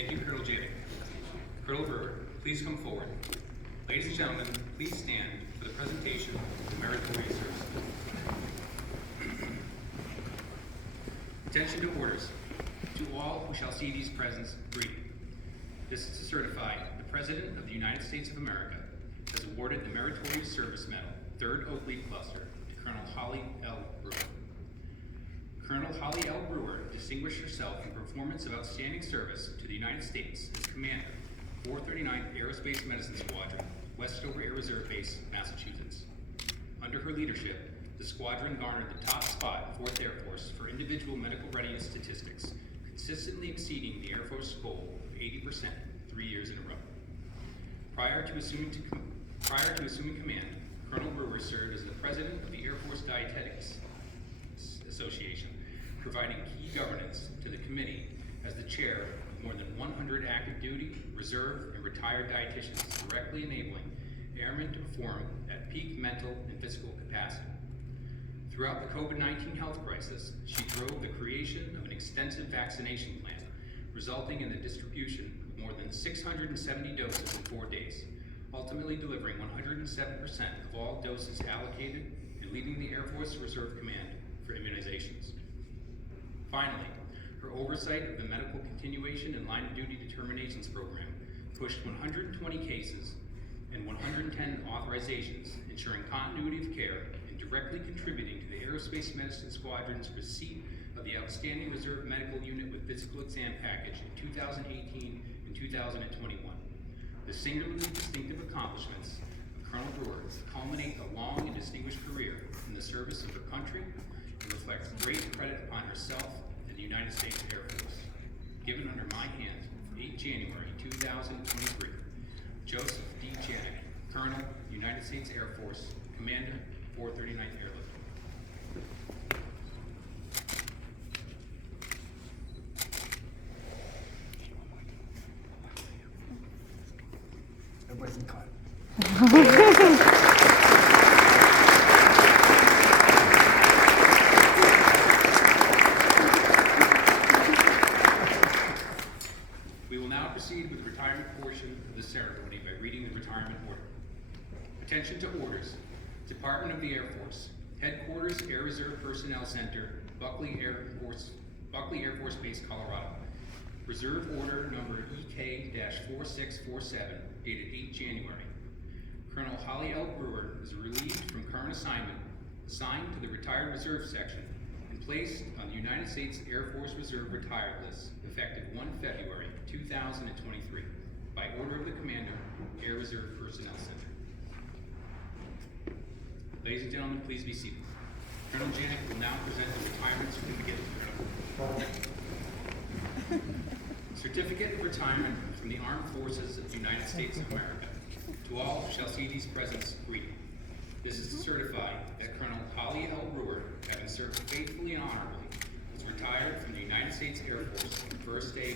Thank you, Colonel Janik. Colonel Brewer, please come forward. Ladies and gentlemen, please stand for the presentation of the meritorious service. Attention to orders. To all who shall see these presents, greeting. This is to certify the President of the United States of America has awarded the Meritorious Service Medal, 3rd Oak Leaf Cluster, to Colonel Holly L. Brewer. Colonel Holly L. Brewer distinguished herself in performance of outstanding service to the United States as Commander, 439th Aerospace Medicine Squadron, Westover Air Reserve Base, Massachusetts. Under her leadership, the squadron garnered the top spot at 4th Air Force for individual medical readiness statistics, consistently exceeding the Air Force goal of 80% 3 years in a row. Prior to assuming command, Colonel Brewer served as the president of the Air Force Dietetics Association, providing key governance to the committee as the chair of more than 100 active duty, reserve, and retired dietitians, directly enabling airmen to perform at peak mental and physical capacity. Throughout the COVID-19 health crisis, she drove the creation of an extensive vaccination plan, resulting in the distribution of more than 670 doses in 4 days, ultimately delivering 107% of all doses allocated and leading the Air Force Reserve Command for immunizations. Finally, her oversight of the medical continuation and line of duty determinations program pushed 120 cases and 110 authorizations, ensuring continuity of care and directly contributing to the Aerospace Medicine Squadron's receipt of the Outstanding Reserve Medical Unit with Physical Exam Package in 2018 and 2021. The singularly distinctive accomplishments of Colonel Brewer culminate a long and distinguished career in the service of her country and reflects great credit upon herself and the United States Air Force. Given under my hand, 8 January 2023, Joseph D. Janik, Colonel, United States Air Force, Commander, 439th Airlift. Everybody can clap. We will now proceed with the retirement portion of the ceremony by reading the retirement order. Attention to orders. Department of the Air Force, Headquarters Air Reserve Personnel Center, Buckley Air Force Base, Colorado. Reserve Order number EK-4647, dated 8 January. Colonel Holly L. Brewer is relieved from current assignment, assigned to the Retired Reserve Section, and placed on the United States Air Force Reserve Retired List, effective 1 February 2023, by order of the Commander, Air Reserve Personnel Center. Ladies and gentlemen, please be seated. Colonel Janik will now present the retirement certificate to the Certificate of Retirement from the Armed Forces of the United States of America. To all who shall see these presents, greeting. This is to certify that Colonel Holly L. Brewer, having served faithfully and honorably, was retired from the United States Air Force on the first day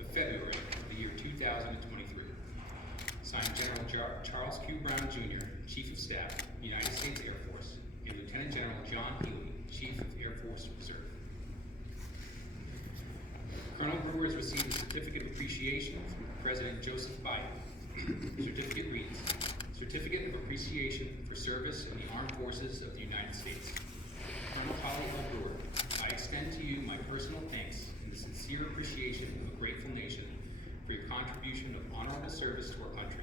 of February of the year 2023. Signed General Charles Q. Brown, Jr., Chief of Staff, United States Air Force, and Lieutenant General John Healy, Chief of Air Force Reserve. Colonel Brewer has received a certificate of appreciation from President Joseph Biden. Certificate reads, Certificate of Appreciation for Service in the Armed Forces of the United States. Colonel Holly L. Brewer, I extend to you my personal thanks and the sincere appreciation of a grateful nation for your contribution of honorable service to our country.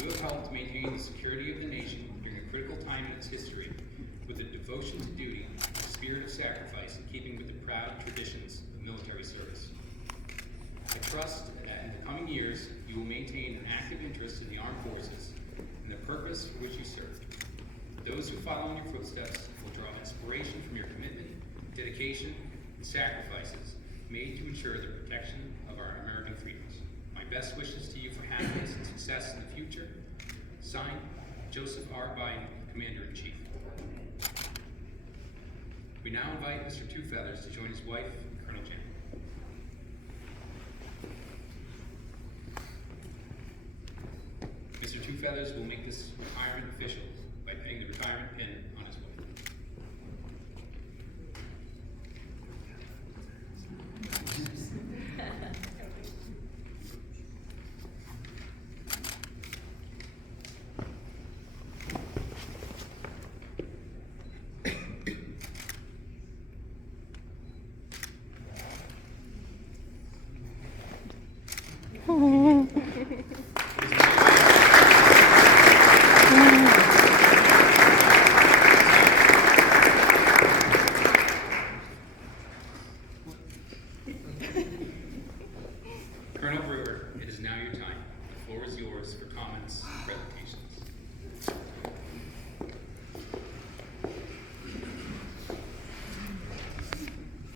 You have helped maintain the security of the nation during a critical time in its history with a devotion to duty and a spirit of sacrifice in keeping with the proud traditions of military service. I trust that in the coming years, you will maintain an active interest in the armed forces and the purpose for which you serve. Those who follow in your footsteps will draw inspiration from your commitment, dedication, and sacrifices made to ensure the protection of our American freedoms. My best wishes to you for happiness and success in the future. Signed, Joseph R. Biden, Commander-in-Chief. We now invite Mr. Two Feathers to join his wife, Colonel Janik. Mr. Two Feathers will make this retirement official by putting the retirement pin on his wife. Colonel Brewer, it is now your time. The floor is yours for comments and presentations.